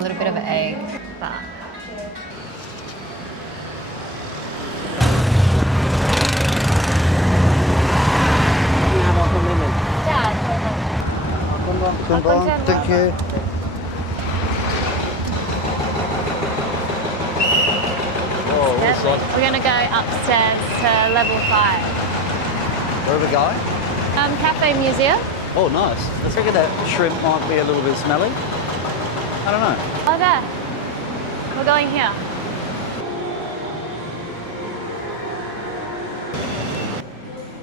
A little bit of egg, but Thank you. we're gonna go upstairs to level 5. Where are we going? Cafe Museum. Oh, nice. I think that shrimp might be a little bit smelly. I don't know. Oh, there. We're going here.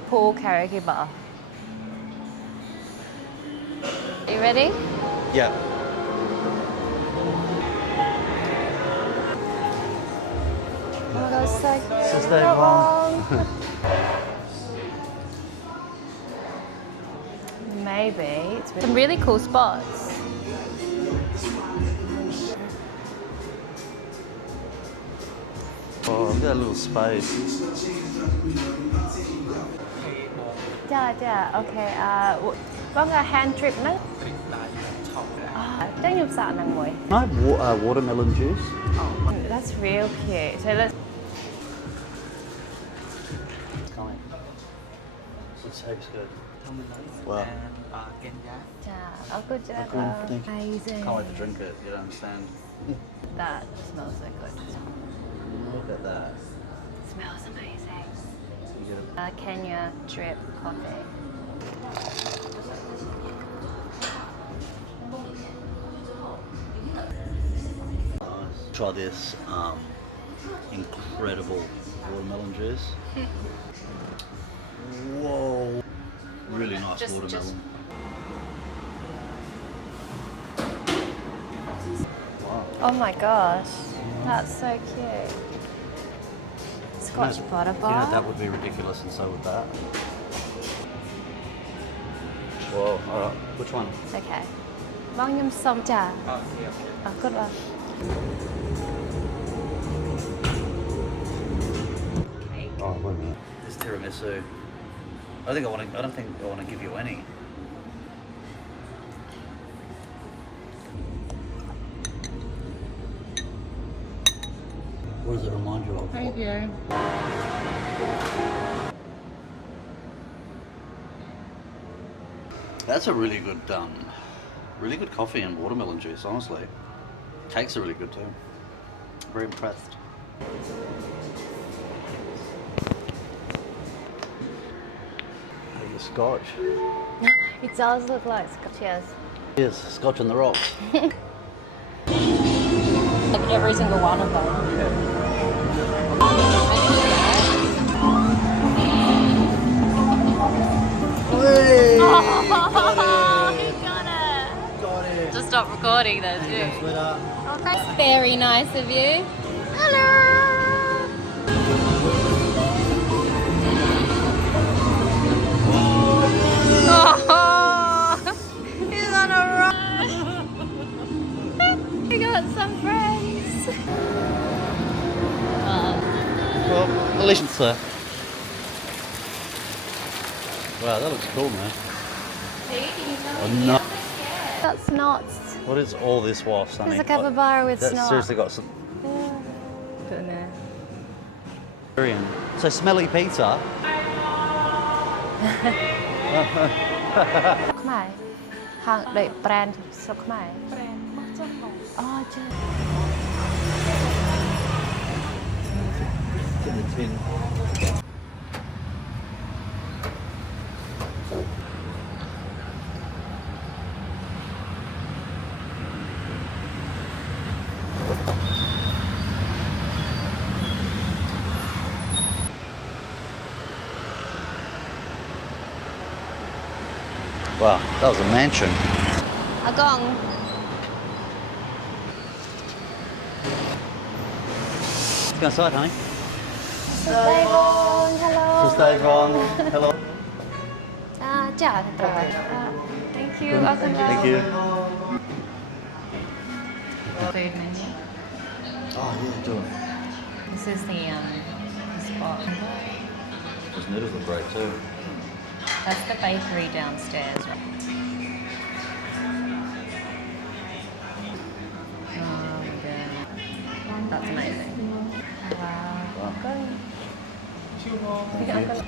Pool karaoke bar. You ready? Yeah. Oh my god, it's so cute. This is Not day wrong. one. Maybe. It's some really cool spots. Oh, look at that little space. Yeah, okay. Vâng, hand trip nữa. Chắc nhập sạn năng muối. Can I have watermelon juice? Oh, that's real cute. So let's. It tastes good. Wow. Yeah, oh, good job. Thank you. Amazing. Can't wait to drink it. You don't understand. That smells so good. Look at that. Smells amazing. You get a Kenya drip coffee. Try this incredible watermelon juice. Whoa. Really nice watermelon. Wow. Oh my gosh, that's so cute. Scotch butter bar. You know, that would be ridiculous, and so would that. Whoa, alright. Which one? Okay. Mong nhâm som trà. Good one. Oh, wait a minute. This tiramisu. I don't think I want to give you any. What does it remind you of? Thank you. That's a really good coffee and watermelon juice, honestly. Cakes are really good too. Very impressed. The scotch. It does look like scotch. Cheers. Yes, scotch on the rocks. Like every single one of them. Hey, Oh, he got it. got it. Just stop recording though too. Thanks, sweetheart. Okay. Very nice of you. Hello. Oh, he's on a run. We got some friends. Well, at least it's there. Wow, that looks cool, man. Oh, no. That's not. What is all this wasp? There's a capybara with That's snot. seriously got some. Yeah. Don't know. So smelly pizza. Khmer. Hàng đợi brand số Khmer. Oh, chưa. In the tin. Wow, that was a mansion. Agong. Let's go inside, honey. Agong, hello. Sister Agong, hello. Chào thầy Troy. Thank you. Welcome. Thank you. Food menu. Oh yeah, do it. This is the spot. Those noodles look great too. That's the bakery downstairs. Thank you.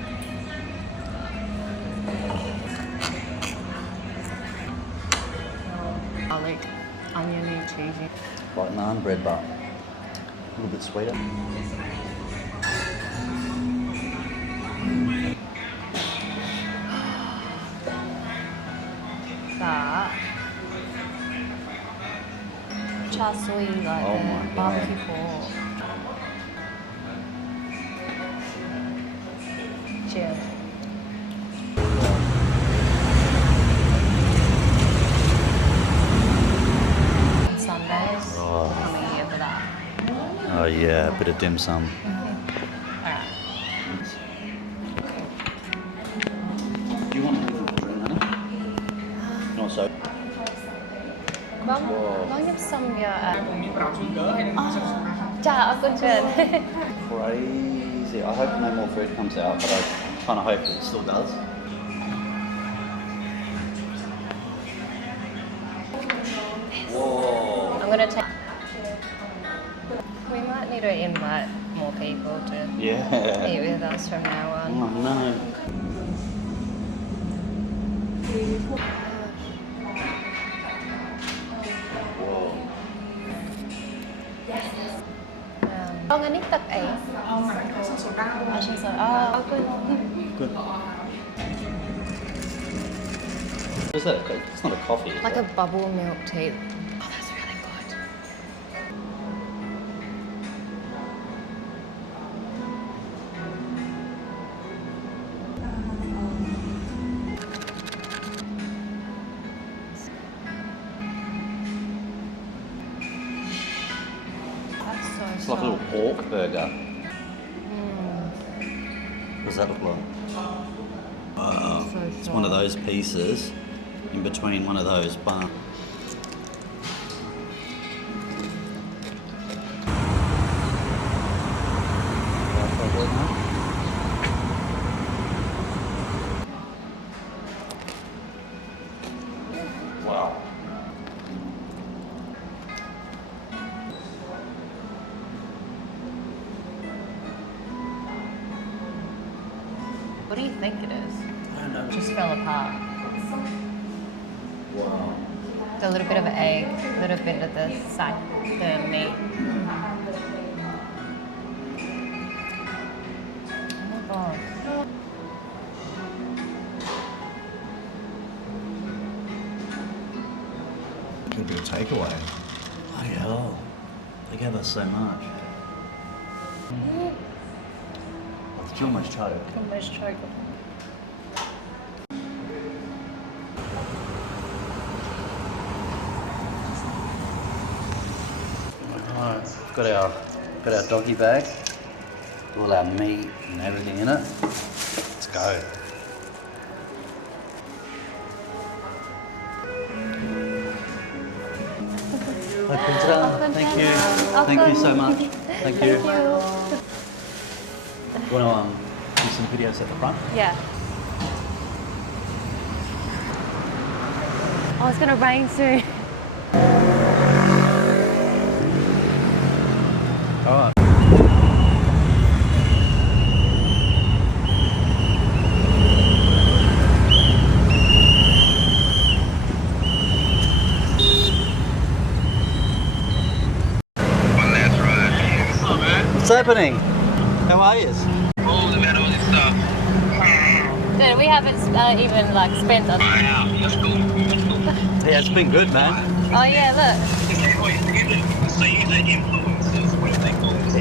Garlic, oniony, cheesy. Like naan bread, but a little bit sweeter. That char siu, like Oh the my God. barbecue pork. Cheers. On Sundays, Oh. we're coming here for that. Oh yeah, a bit of dim sum. Alright. Do you want a different drink, honey? No, so. Có nhấp xong giờ à? Chà, ở con trên. Crazy. I hope no more food comes out, but I kind of hope it still does. Whoa. I'm gonna take. We might need to invite more people to Yeah. eat with us from now Oh on. no. Whoa. Con anh ít tập ấy. I should say, oh, good. Good. What is that? It's not a coffee. is Like it? a bubble milk tea. Oh, that's really good. That's so It's like a little soft. pork burger. Mm, What does that look like? Wow. so It's one of soft. those pieces in between one of those buns. Wow. What do you think it is? I don't know. It just fell apart. Wow. A little bit of egg, a little bit of the side, the meat. Oh my god. Could be a takeaway. Bloody hell. They gave us so much. It's almost choked. Almost choked. Alright, got our doggy bag, all our meat and everything in it. Let's go. Thank you. Thank you so much. Thank you. You want to do some videos at the front? Yeah. Oh, it's gonna rain soon. Alright. What's happening? How are you? Dude, we haven't even like spent a... Yeah, it's been good, man. Oh yeah,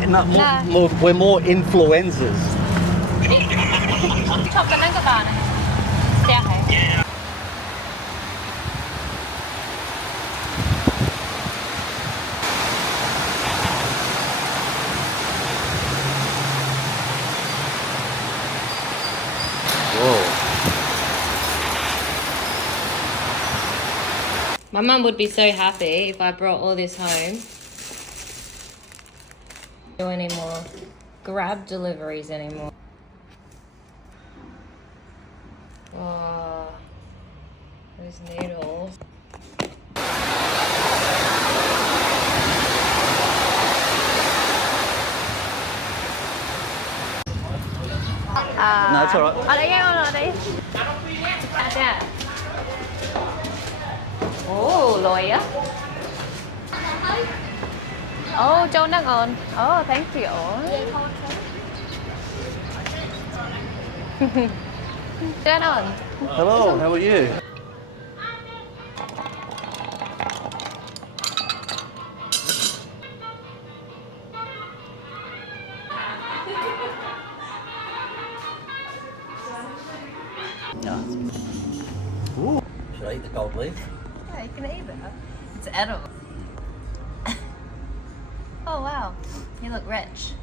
No, Nah. we're more influencers. look. Chọc cái nắng các bạn này. Đẹp hả? Whoa. My mum would be so happy if I brought all this home. Do any more grab deliveries anymore. Oh, those noodles. That's all right. Ở đây nghe ở đây. Dạ. Ồ, lồi á. Ồ, châu đang ngon. Oh, thank you. Đang ngon. Hello, how are you? Ooh. Should I eat the gold leaf? Yeah, you can eat it. It's edible. Oh wow, you look rich.